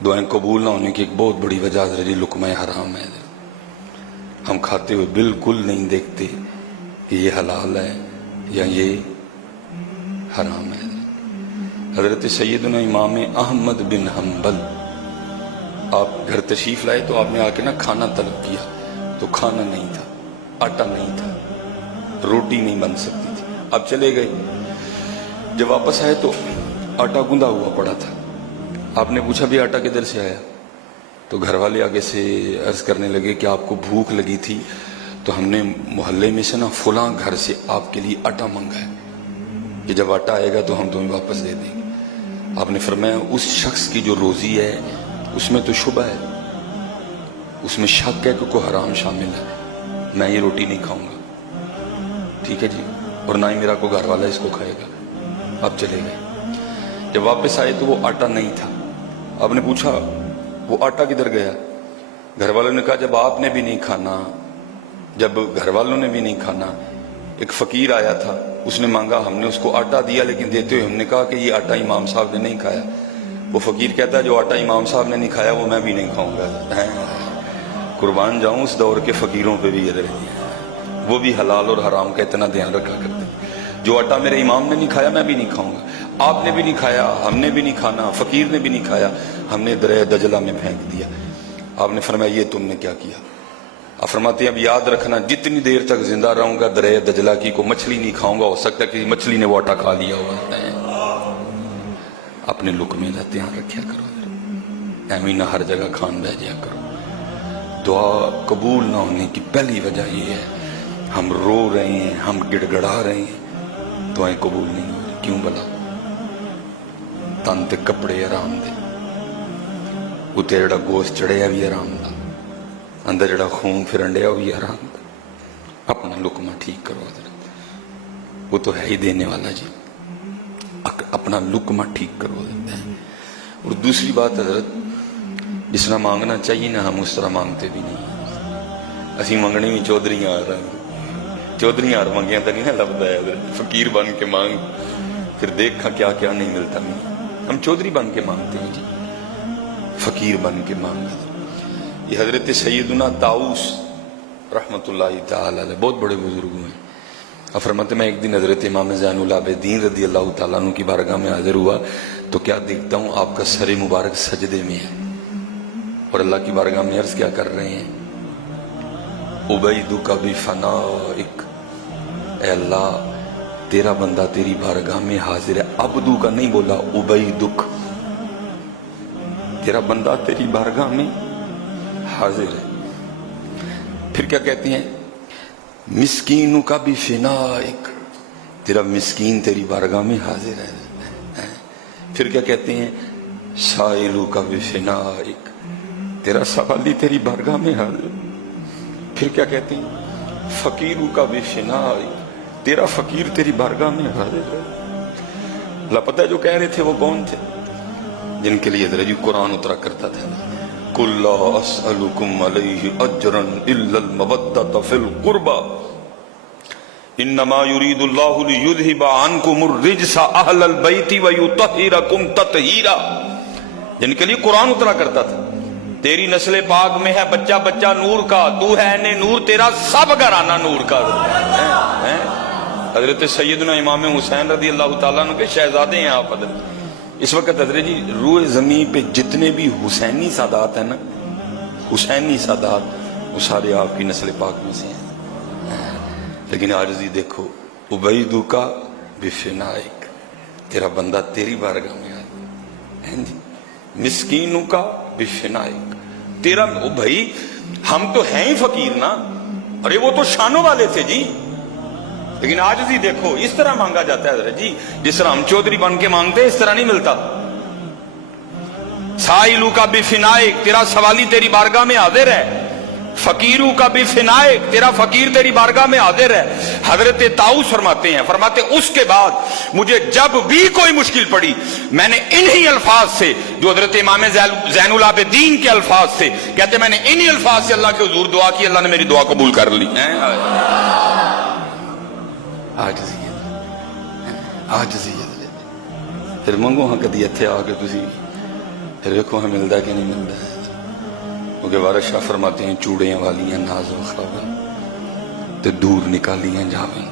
दुआएं कबूल ना होने की एक बहुत बड़ी वजह हज़रत लुक़मा हराम है। हम खाते हुए बिल्कुल नहीं देखते कि ये हलाल है या ये हराम है। हज़रत सैयदना इमाम अहमद बिन हम्बल आप घर तशरीफ़ लाए तो आपने आके ना खाना तलब किया, तो खाना नहीं था, आटा नहीं था, रोटी नहीं बन सकती थी। आप चले गए, जब वापस आए तो आटा गूंदा हुआ पड़ा था। आपने पूछा भी आटा किधर से आया, तो घर वाले आगे से अर्ज करने लगे कि आपको भूख लगी थी तो हमने मोहल्ले में से ना फलां घर से आपके लिए आटा मंगा है कि जब आटा आएगा तो हम तुम्हें वापस दे देंगे। आपने फरमाया उस शख्स की जो रोजी है उसमें तो शुबह है, उसमें शक है कि कोई हराम शामिल है, मैं ये रोटी नहीं खाऊंगा, ठीक है जी, और ना ही मेरा कोई घर वाला इसको खाएगा। आप चले गए, जब वापस आए तो वो आटा नहीं था। आपने पूछा वो आटा किधर गया, घर वालों ने कहा जब आपने भी नहीं खाना, जब घर वालों ने भी नहीं खाना, एक फकीर आया था, उसने मांगा, हमने उसको आटा दिया, लेकिन देते हुए हमने कहा कि ये आटा इमाम साहब ने नहीं खाया। वो फकीर कहता है जो आटा इमाम साहब ने नहीं खाया वो मैं भी नहीं खाऊंगा। कुर्बान जाऊं उस दौर के फकीरों पे भी ये वो भी हलाल और हराम का इतना ध्यान रखा करते। जो आटा मेरे इमाम ने नहीं खाया मैं भी नहीं खाऊंगा, आपने भी नहीं खाया, हमने भी नहीं खाना, फकीर ने भी नहीं खाया, हमने दरिया दजला में फेंक दिया। आपने फरमाया ये तुमने क्या किया। आप फरमाते हैं अब याद रखना जितनी देर तक जिंदा रहूंगा दरिया दजला की को मछली नहीं खाऊंगा, हो सकता है कि मछली ने वो आटा खा लिया हुआ है। अपने लुकमे का ध्यान रखा करो, एवं ना हर जगह खान बह जाया करो। दुआ कबूल ना होने की पहली वजह ये है हम रो रहे हैं, हम गिड़गड़ा रहे हैं, दुआएं कबूल नहीं हो रही। क्यों भला? तन ते कपड़े आराम दे, उत्ते जेड़ा गोश्त चढ़िया भी आराम दा, अंदर जेड़ा खून फिरन डिया भी आराम दा। अपना लुकमा ठीक करो हज़रत, वो तो है ही देने वाला जी, अपना लुकमा ठीक करो देता है। और दूसरी बात हज़रत, जिस तरह मांगना चाहिए ना हम उस तरह मांगते भी नहीं। असी मंगने भी चौधरियां आ रहा है, चौधरियां हार मंगिया तो नहीं ना लभदा है। फकीर बन के मांग, फिर देखा क्या क्या नहीं मिलता। नहीं, हम चौधरी बन के मांगते हैं जी, फकीर बन के मांग। ये हजरत सैयदना ताऊस रहमतुल्लाहि ताला अलैह बहुत बड़े बुजुर्ग हैं। फरमाते मैं एक दिन हजरत इमाम ज़ैनुल आबिदीन रदी अल्लाह तआला अन्हु की बारगाह में हाजिर हुआ तो क्या देखता हूँ आपका सर मुबारक सजदे में है और अल्लाह की बारगाह में अर्ज क्या कर रहे हैं, उबैदुका बिफनाइक, ऐ अल्लाह तेरा बंदा तेरी बारगाह में हाजिर है। अब्दू का नहीं बोला, उबैदुक, तेरा बंदा तेरी बारगाह में हाजिर है। फिर क्या कहते हैं, मिस्कीनों का भी फिनाइक, तेरा मिस्कीन तेरी बारगाह में हाजिर है। फिर क्या कहते हैं, साइलू का भी फिनाइक, तेरा सवाली तेरी बारगाह में हाजिर। फिर क्या कहते हैं, फकीरू का भी फिनाइक, तेरा फकीर तेरी बारगाह में हाजिर है। अल्लाह पता है जो कह रहे थे वो कौन थे, जिनके लिए दरजी कुरान उतरा करता था, कुल्ला अस्अलुकुम अलैहि अजरन इल्लल मवद्दत फिल कुर्बा इन्नमा युरीदुल्लाहु लियुज़हिबा अन्कुमुर रिज्सा अहलल बैति व युतहिरकुम ततहीरा। जिनके लिए कुरान उतरा करता था, तेरी नस्ल पाक में है बच्चा बच्चा नूर का, तू है ने नूर, तेरा सब घराना नूर का है। हजरत सैयदना इमाम हुसैन रदी अल्लाह तआला अन्हु के शहजादे हैं आप। हजरत इस वक्त हजरत जी रूए ज़मीन पे जितने भी हुसैनी सादात है ना, हुसैनी सादात, वो सारे आपकी नस्ल पाक में से हैं। लेकिन आज जी देखो, उबैदु का बिफिनाइक, तेरा बंदा तेरी बारगाह में है जी, मिस्कीनों का बिफिनाइक, तेरा ओ भाई हम तो हैं ही फकीर ना, अरे वो तो शानों वाले थे जी। लेकिन आज जी देखो इस तरह मांगा जाता है जी, जिस तरह हम चौधरी बन के मांगते हैं इस तरह नहीं मिलता। साइलू का भी फिनाइक, तेरा सवाली तेरी बारगाह में हाजिर है। फकीरू का भी फिनाइक, तेरा फकीर तेरी बारगाह में हाजिर है। हजरत ताऊस फरमाते हैं, फरमाते उसके बाद मुझे जब भी कोई मुश्किल पड़ी मैंने इन्हीं अल्फाज से, जो हजरत इमाम ज़ैनुल आबिदीन के अल्फाज से, कहते मैंने इन्हीं अल्फाज से अल्लाह के हुजूर दुआ की, अल्लाह ने मेरी दुआ कबूल कर ली। आज फिर मंगो हाँ कदी इत्थे आके तुसी پھر دیکھو ہمیں ملتا کہ نہیں ملتا ہے. کیونکہ وارث شاہ فرماتے ہیں چوڑیاں والیاں ناز و خاون تے دور نکالیاں جاویں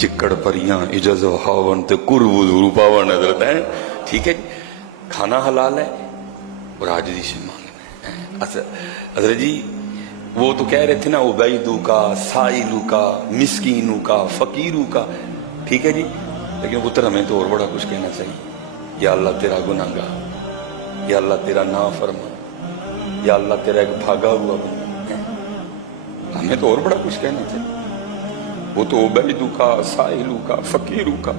چکڑ پریاں اجز و ہاون تے قرب ضرور پاون. حضرت ہیں ٹھیک ہے جی, کھانا حلال ہے اور عاجزی سے مانگنا ہے. حضرت جی وہ تو کہہ رہے تھے نا عبیدو کا سائلو کا مسکینو کا فقیرو کا, ٹھیک ہے جی, لیکن پتر ہمیں تو اور بڑا کچھ کہنا چاہیے. یا اللہ تیرا گناہ گار, یا اللہ تیرا نافرمان, یا اللہ تیرا ایک بھاگا ہوا بندہ. ہمیں تو اور بڑا کچھ کہنا چاہیے. وہ تو عبیدو کا سائلو کا فقیرو کا